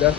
10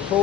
100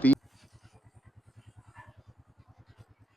3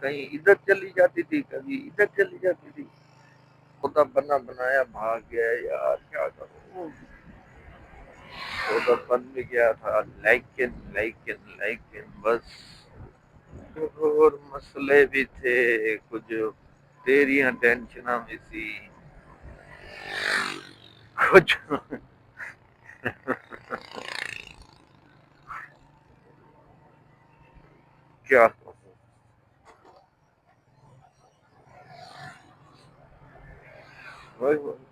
کہیں ادھر چلی جاتی تھی کبھی ادھر چلی جاتی تھی. خدا بنا بنایا بھاگ گیا یار کیا کروں. خدا بن بھی گیا تھا لیکن بس اور مسئلے بھی تھے کچھ تیریاں ٹینشناں بھی تھی کچھ کیا وہی وہی.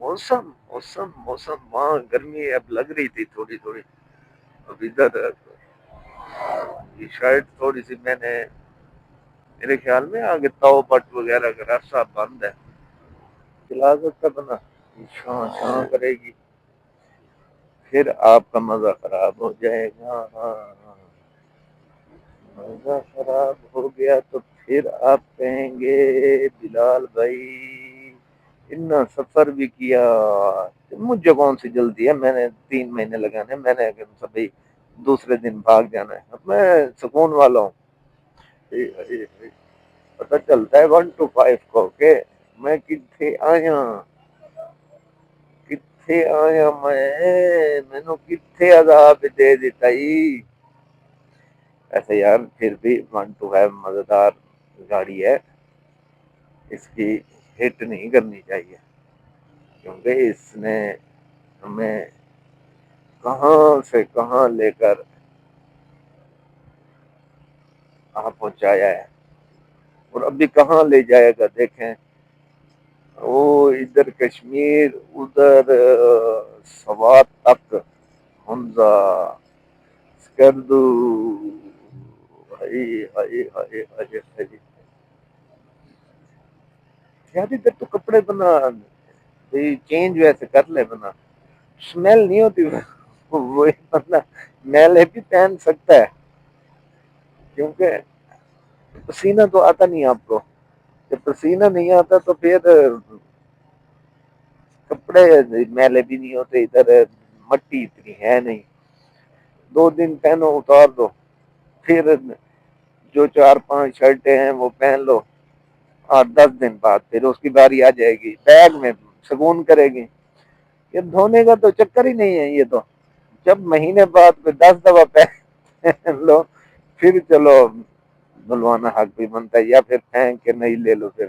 موسم وہاں گرمی اب لگ رہی تھی تھوڑی تھوڑی. اب ادھر یہ شاید تھوڑی سی میں نے میرے خیال میں آگے تو پٹ وغیرہ کا راستہ بند ہے. چلا سکتا بنا شاں شاں کرے گی پھر آپ کا مزہ خراب ہو جائے گا. ہاں ہاں. مزہ خراب ہو گیا تو پھر آپ کہیں گے بلال بھائی اتنا سفر بھی کیا. مجھے کون سی جلدی ہے. میں نے 3 مہینے لگانے. میں نے سبھی دوسرے دن بھاگ جانا ہے. اب میں سکون والا ہوں. پتا چلتا ہے 1 to 5 کو کہ میں کتنے آیا کتنے آیا مینو کتنے عذاب دے دیتا ہی. ایسے یار پھر بھی 1 to 5 مزیدار گاڑی ہے. اس کی ہٹ نہیں کرنی چاہیے کیونکہ اس نے ہمیں کہاں سے کہاں لے کر پہنچایا ہے اور ابھی کہاں لے جائے گا دیکھیں. وہ ادھر کشمیر ادھر سوات تک حمزہ اسکردو یار ادھر تو کپڑے بنا چینج ویسے کر لے بنا اسمیل نہیں ہوتی. وہی بندہ میلے بھی پہن سکتا ہے کیونکہ پسینہ تو آتا نہیں آپ کو. جب پسینہ نہیں آتا تو پھر کپڑے میلے بھی نہیں ہوتے. ادھر مٹی اتنی ہے نہیں. 2 دن پہنو اتار دو پھر جو 4 5 شرٹیں ہیں وہ پہن لو. 8 10 دن بعد پھر اس کی باری آ جائے گی. بیگ میں سکون کرے گی. یہ دھونے کا تو چکر ہی نہیں ہے. یہ تو جب مہینے بعد میں 10 دفعہ پہن لو پھر چلو دھلوانا حق بھی بنتا ہے. یا پھر پھینک کے نہیں لے لو پھر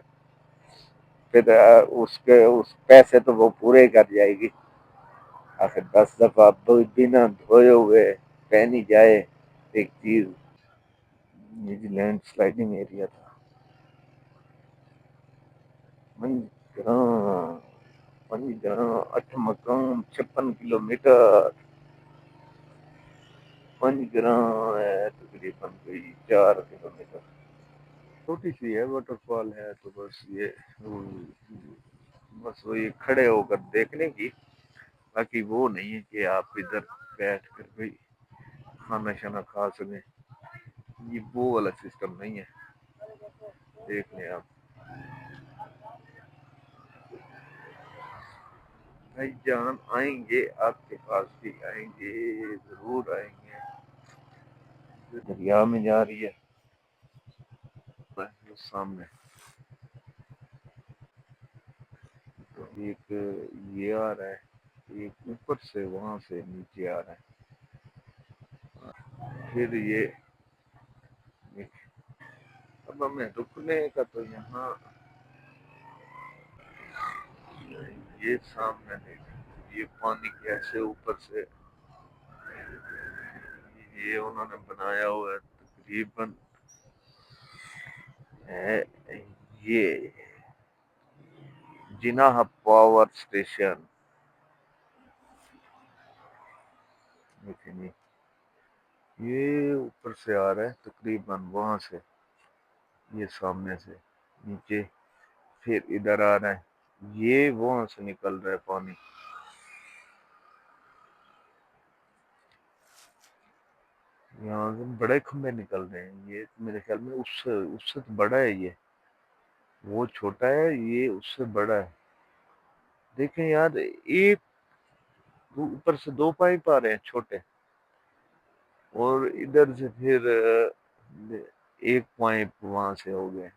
اس پیسے تو وہ پورے کر جائے گی. آخر 10 دفعہ بنا دھوئے ہوئے پہنی جائے ایک چیز. نیوزی لینڈ سلائڈنگ ایریا تھا. پنجگراں 8 مقام 56 کلومیٹر. پنجگراں ہے تقریباً کوئی 4 کلومیٹر. چھوٹی سی ہے واٹر فال ہے تو بس وہی کھڑے ہو کر دیکھنے کی. باقی وہ نہیں ہے کہ آپ ادھر بیٹھ کر کوئی کھانا شانا کھا سکیں. یہ وہ والا سسٹم نہیں ہے. دیکھ لیں آپ بھائی جان آئیں گے آپ کے پاس بھی آئیں گے ضرور آئیں گے. دریا میں جا رہی ہے سامنے. تو ایک یہ آ رہا ہے ایک اوپر سے وہاں سے نیچے آ رہا ہے. پھر یہ اب ہمیں رکنے کا تو یہاں یہ سامنے نہیں. یہ پانی کیسے اوپر سے یہ انہوں نے بنایا ہوا ہے تقریباً ہے یہ جناح پاور اسٹیشن. لیکن یہ اوپر سے آ رہا ہے تقریباً وہاں سے. یہ سامنے سے نیچے پھر ادھر آ رہا ہے. یہ وہاں سے نکل رہا ہے پانی. یہاں سے بڑے کھمبے نکل رہے ہیں. یہ میرے خیال میں اس سے بڑا ہے. یہ وہ چھوٹا ہے یہ اس سے بڑا ہے. دیکھیں یار ایک اوپر سے 2 پائپ آ رہے ہیں چھوٹے اور ادھر سے پھر ایک پائپ وہاں سے ہو گئے،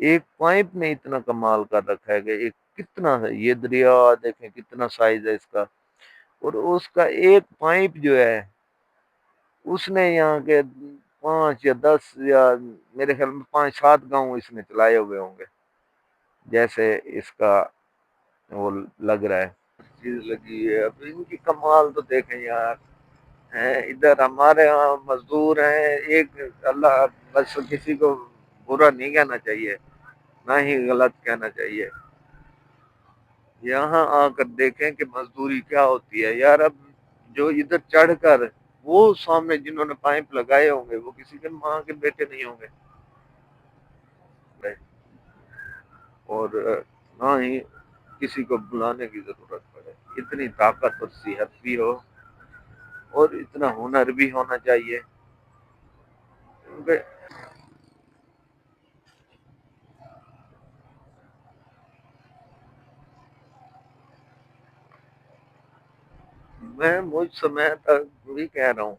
ایک پائپ نے اتنا کمال کر رکھا ہے کہ ایک کتنا ہے یہ دریا، دیکھیں کتنا سائز ہے اس کا، اور اس کا ایک پائپ جو ہے اس نے یہاں کے 5 یا 10 یا میرے خیال میں 5-7 گاؤں اس نے چلائے ہوئے ہوں گے، جیسے اس کا وہ لگ رہا ہے چیز لگی ہے۔ اب ان کی کمال تو دیکھیں یار، ہیں ادھر ہمارے ہاں مزدور ہیں ایک، اللہ بس کسی کو برا نہیں کہنا چاہیے نہ ہی غلط کہنا چاہیے، یہاں آ کر دیکھیں کہ مزدوری کیا ہوتی ہے یار۔ اب جو ادھر چڑھ کر وہ سامنے جنہوں نے پائپ لگائے ہوں گے وہ کسی کے ماں کے بیٹے نہیں ہوں گے، اور نہ ہی کسی کو بلانے کی ضرورت پڑے، اتنی طاقت اور صحت بھی ہو اور اتنا ہنر بھی ہونا چاہیے۔ میں مجھ سمے تک بھی کہہ رہا ہوں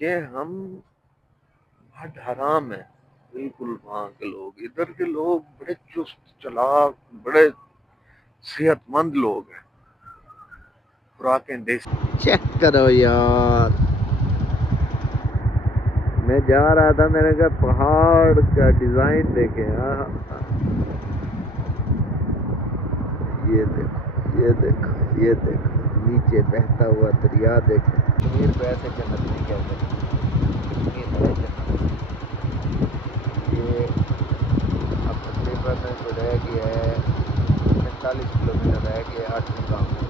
کہ ہم بہت حرام ہے، بالکل وہاں کے لوگ، ادھر کے لوگ بڑے چست چلاک، بڑے صحت مند لوگ ہیں، خوراکیں دیسی۔ چیک کرو یار، میں جا رہا تھا میں نے کہا پہاڑ کا ڈیزائن دیکھے، یہ دیکھو یہ دیکھو یہ دیکھو، نیچے بہتا ہوا دریا دیکھو، کشمیر پہ ایسے جنت نہیں کہتے، کشمیر ہے جنت۔ یہ اب تقریباً جو رہ گیا ہے 45 کلومیٹر رہ گیا 8 مقام میں،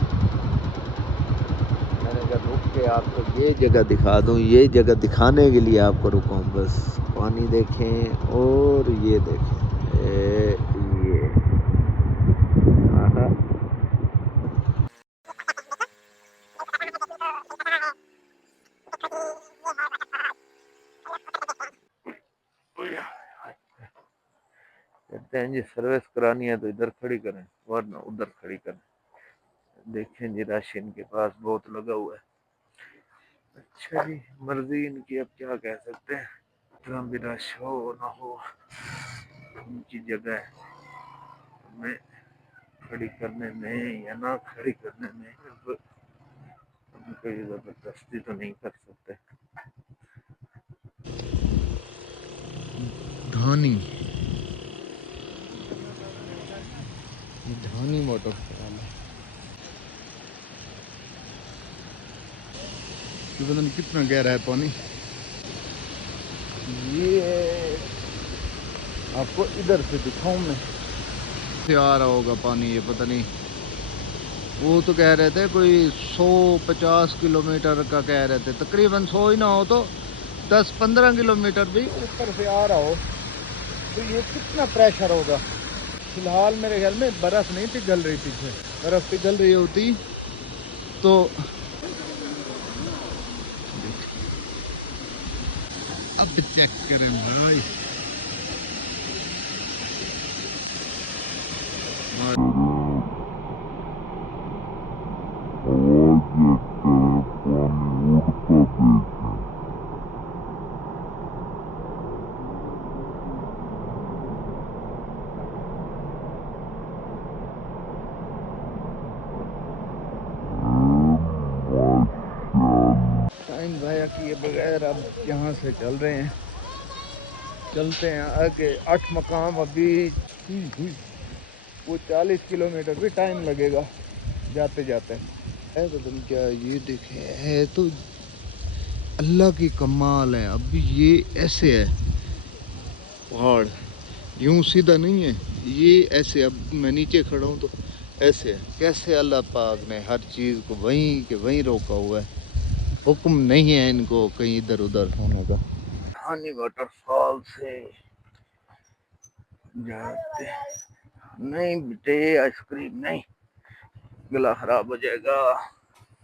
میں نے کہا رک کے آپ کو یہ جگہ دکھا دوں، یہ جگہ دکھانے کے لیے آپ کو رکا ہوں، بس پانی دیکھیں اور یہ دیکھیں یہ آہا۔ کہتے ہیں جی سروس کرانی ہے تو ادھر کھڑی کریں ورنہ ادھر کھڑی کریں، دیکھیں جی رش ان کے پاس بہت لگا ہوا ہے۔ اچھا جی مرضی ان کی، اب کیا کہہ سکتے ہیں، اتنا بھی رش ہو نہ ہو ان کی جگہ ہے، ہمیں کھڑی کرنے میں یا نہ کھڑی کرنے میں ہم کوئی زبردستی تو نہیں کر سکتے۔ دھانی دھانی موٹر پتہ نہیں کتنا گہرا ہے پانی، یہ آپ کو ادھر سے دکھاؤں میں سے آ رہا ہوگا پانی، یہ پتہ نہیں، وہ تو کہہ رہے تھے کوئی 150 کلومیٹر کا کہہ رہے تھے، تقریباً 100 ہی نہ ہو تو 10-15 کلومیٹر بھی اوپر سے آ رہا ہو تو یہ کتنا پریشر ہوگا۔ فی الحال میرے خیال میں برف نہیں پگھل رہی، پیچھے برف پگھل رہی ہوتی تو اب چیک کریں بھائی، ٹائم ضائع کیے بغیر اب یہاں سے چل رہے ہیں، چلتے ہیں آگے 8 مقام، ابھی وہ 40 کلومیٹر بھی ٹائم لگے گا جاتے جاتے ہے، پتہ نہیں کیا یہ دیکھیں ہے تو اللہ کی کمال ہے۔ اب یہ ایسے ہے پہاڑ، یوں سیدھا نہیں ہے، یہ ایسے، اب میں نیچے کھڑا ہوں تو ایسے ہے، کیسے اللہ پاک نے ہر چیز کو وہیں کہ وہیں روکا ہوا ہے، حکم نہیں ہے ان کو کہیں ادھر ادھر ہونے کا۔ ہانی واٹر فال سے جاتے نہیں بیٹے، آئس کریم نہیں، گلا خراب ہو جائے گا۔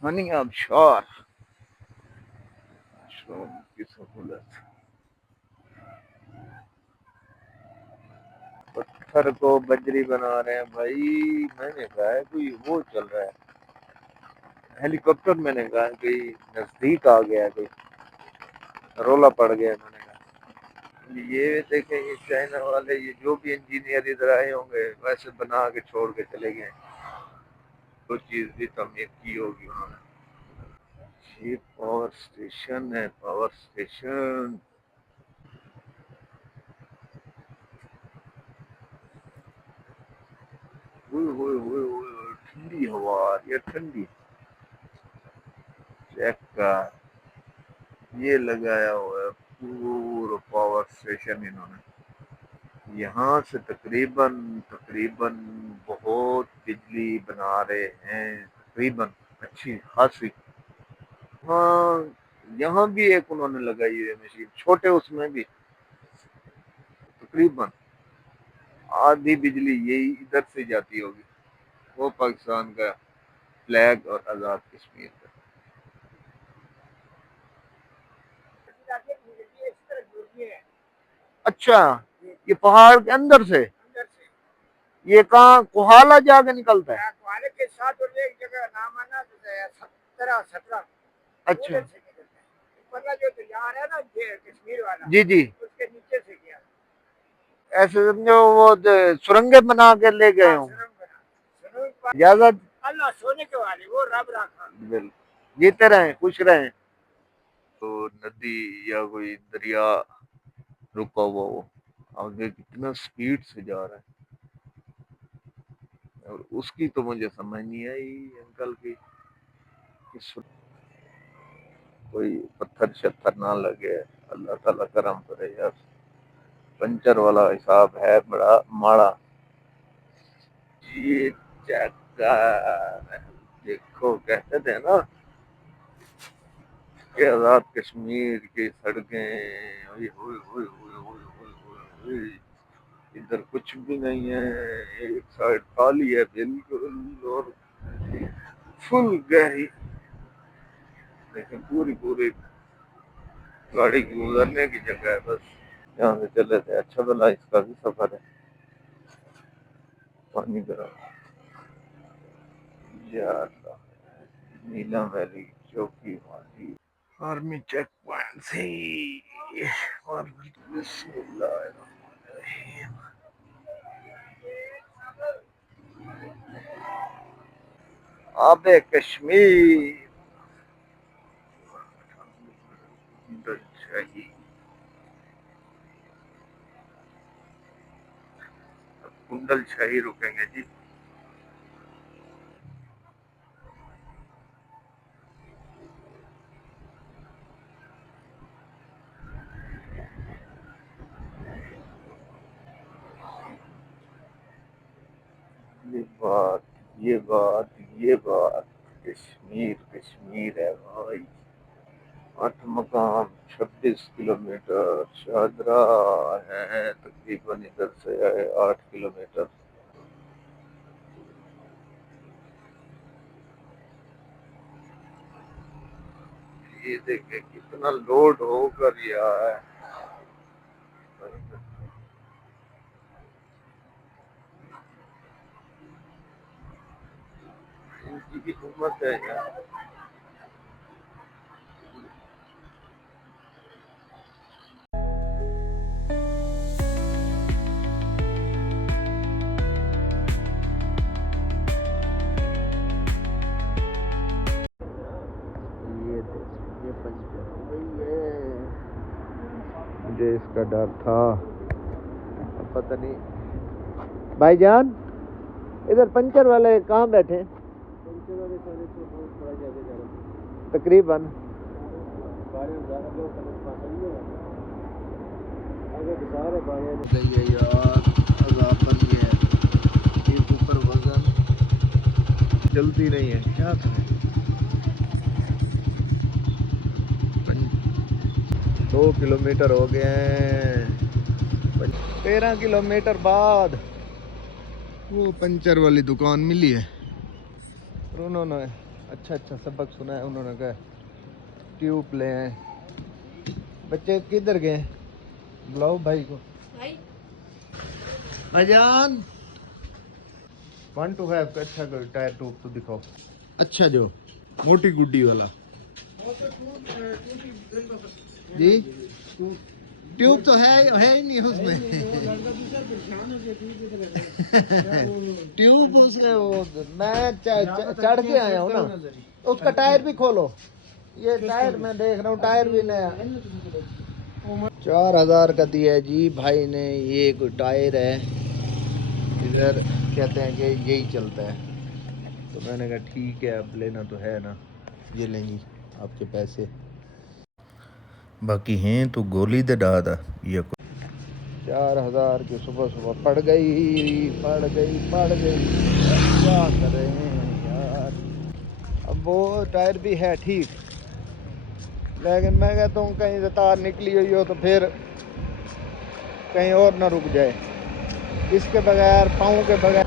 ہنی آب شور کی سہولت، پتھر کو بجری بنا رہے ہیں بھائی، میں نے کہا ہے کوئی وہ چل رہا ہے ہیلی کاپٹر، میں نے کہا کوئی نزدیک آ گیا، کوئی رولا پڑ گیا، میں نے کہا یہ دیکھیں یہ چائنا والے یہ جو بھی انجینئر ادھر آئے ہوں گے ویسے بنا کے چھوڑ کے چلے گئے کوئی چیز بھی تعمیر کی ہوگی انہوں نے یہ پاور اسٹیشن ہے پاور اسٹیشن ہوئے ہوئے ہوئے ہوئے ٹھنڈی ہوا آ رہی ہے ٹھنڈی چیک کا یہ لگایا ہوا ہے پورا پاور اسٹیشن انہوں نے یہاں سے تقریباً بہت بجلی بنا رہے ہیں تقریباً اچھی خاصی ہاں یہاں بھی ایک انہوں نے لگائی ہے مشین چھوٹے اس میں بھی تقریباً آدھی بجلی یہی ادھر سے جاتی ہوگی وہ پاکستان کا فلیگ اور آزاد کشمیر کا اچھا یہ پہاڑ کے اندر سے یہ کہاں کوہالا جا کے نکلتا ہے کوہالے کے ساتھ اور ایک جگہ نام آنا 17 اچھا جو تیار ہے نا کشمیر والا جی جی اس کے نیچے سے گیا ایسے سمجھو وہ سرنگیں بنا کے لے گئے ہوں اجازت اللہ سونے کے والے وہ رب رکھا جیتے رہیں خوش رہیں تو ندی یا کوئی دریا رکا ہوا وہ آگے کتنا سپیڈ سے جا رہا ہے اور اس کی تو مجھے سمجھ نہیں آئی انکل کی کوئی پتھر شتھر نہ لگے اللہ تعالیٰ کرم کرے یار پنچر والا حساب ہے بڑا ماڑا یہ چیک دیکھو کہتے تھے نا کہ آزاد کشمیر کی سڑکیں ادھر کچھ بھی نہیں ہے ایک سائڈ خالی ہے بالکل اور فل گہری لیکن پوری گاڑی کی گزرنے کی جگہ ہے بس یہاں سے چلے تھے اچھا بلا اس کا بھی سفر ہے پانی گرم یا اللہ نیلم ویلی چوکی مالی آرمی چیک پوائنٹ سے بسم اللہ الرحمن الرحیم آب کشمیر کنڈل شاہی رکیں گے جی یہ بات کشمیر ہے بھائی 8 مقام 26 کلومیٹر شاہدرہ ہے تقریباً ادھر سے ہے 8 کلومیٹر یہ دیکھیں کتنا لوڈ ہو کر یہ آیا ہے ان کی بھی حکومت ہے یار مجھے اس کا ڈر تھا پتہ نہیں بھائی جان ادھر پنچر والے کہاں بیٹھے تقریباً جلدی نہیں ہے کیا کریں 2 کلومیٹر ہو گئے ہیں 13 کلومیٹر بعد وہ پنچر والی دکان ملی ہے اور انہوں نے اچھا سبق سنا ہے انہوں نے کہا ٹیوب لے ہیں بچے کدھر گئے بلاؤ بھائی کو بھجان 1 to 5 کا اچھا کوئی ٹائر ٹوب تو دکھاؤ اچھا جو موٹی گڈی والا جی ٹیوب تو ہے ہی نہیں اس میں. ٹیوب اس میں وہ میں چڑھ کے آیا ہوں نا. اس کا ٹائر بھی کھولو. یہ ٹائر میں دیکھ رہا ہوں ٹائر بھی نیا. 4000 کا دیا جی بھائی نے. یہ کوئی ٹائر ہے ادھر کہتے ہیں کہ یہی چلتا ہے. تو میں نے کہا ٹھیک ہے اب لینا تو ہے نا. یہ لیں جی آپ کے پیسے. باقی ہیں تو گولی دے ڈادا یہ 4000 کی صبح صبح پڑ گئی. کیا کر رہے ہیں یار. اب وہ ٹائر بھی ہے ٹھیک لیکن میں کہتا ہوں کہیں سے تار نکلی ہوئی ہو تو پھر کہیں اور نہ رک جائے. اس کے بغیر پاؤں کے بغیر.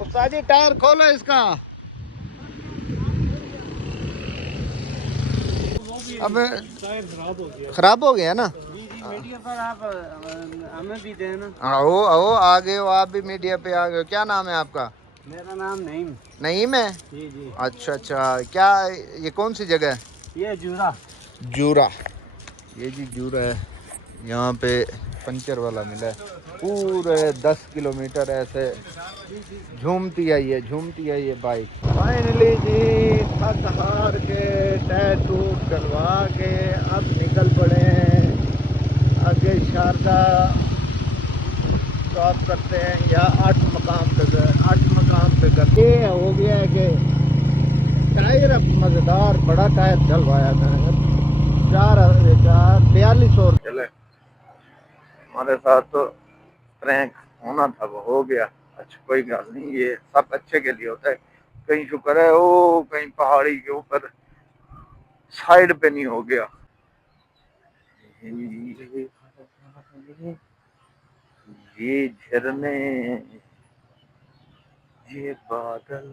استاد جی ٹائر کھولو اس کا. اب خراب ہو گیا نا. میڈیا پر آپ ہمیں بھی دینا. آؤ آ گئے ہو آپ بھی میڈیا پہ آ گئے ہو. کیا نام ہے آپ کا؟ میرا نام نعیم. نعیم ہے. جی جی. اچھا کیا یہ کون سی جگہ ہے؟ یہ جورا. جورا. یہ جی جورا ہے. یہاں پہ پنچر والا ملا ہے. پورے 10 کلومیٹر ایسے جھومتی آئی ہے بائک. فائنلی جی تھک ہار کے ٹائر ٹوب ڈلوا کے اب نکل پڑے ہیں آگے. شارجہ اسٹاپ کرتے ہیں یا 8 مقام پہ کرتے. یہ ہو گیا ہے کہ ٹائر اب مزیدار بڑا ٹائر ڈلوایا تھا. 4200 چلے ہمارے ساتھ تو پرینک ہونا تھا وہ ہو گیا. اچھا کوئی بات نہیں یہ سب اچھے کے لیے ہوتا ہے. کہیں شکر ہے وہ کہیں پہاڑی کے اوپر سائڈ پہ نہیں ہو گیا. یہ جھرنے یہ بادل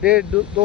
1.5-2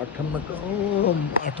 8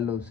LOC